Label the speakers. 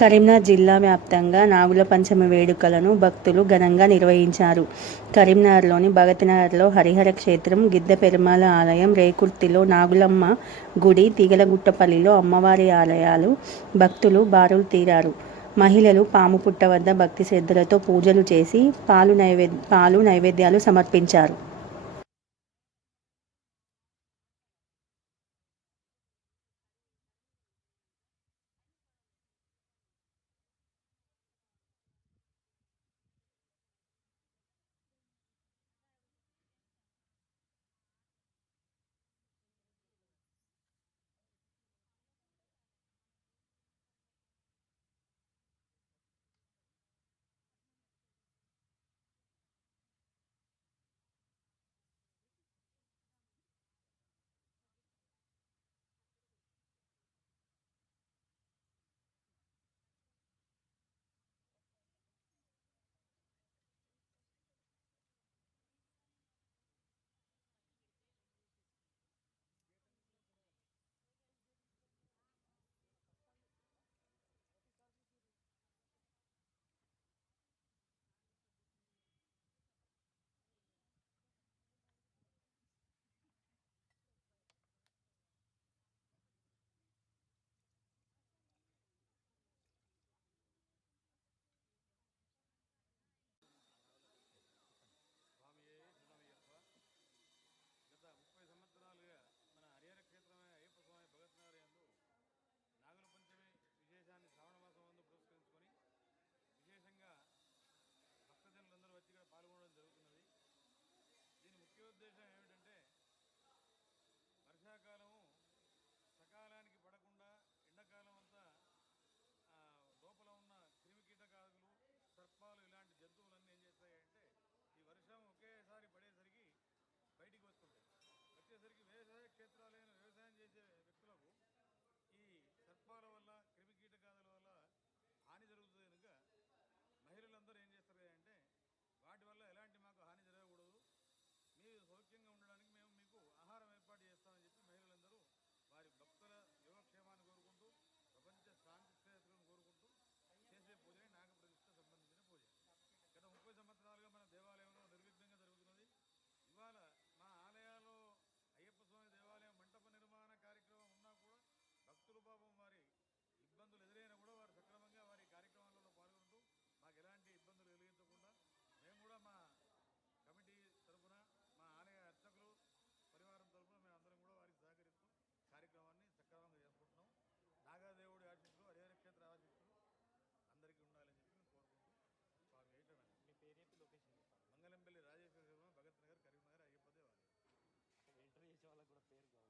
Speaker 1: కరీంనగర్ జిల్లా వ్యాప్తంగా నాగుల పంచమి వేడుకలను భక్తులు ఘనంగా నిర్వహించారు. కరీంనగర్లోని భగత్నగర్లో హరిహర క్షేత్రం గిద్ద పెరుమాల ఆలయం రేకుర్తిలో నాగులమ్మ గుడి తీగలగుట్టపల్లిలో అమ్మవారి ఆలయాలు భక్తులు బారులు తీరారు. మహిళలు పాము పుట్ట వద్ద భక్తి శ్రద్ధలతో పూజలు చేసి పాలు నైవేద్య పాలు నైవేద్యాలు సమర్పించారు.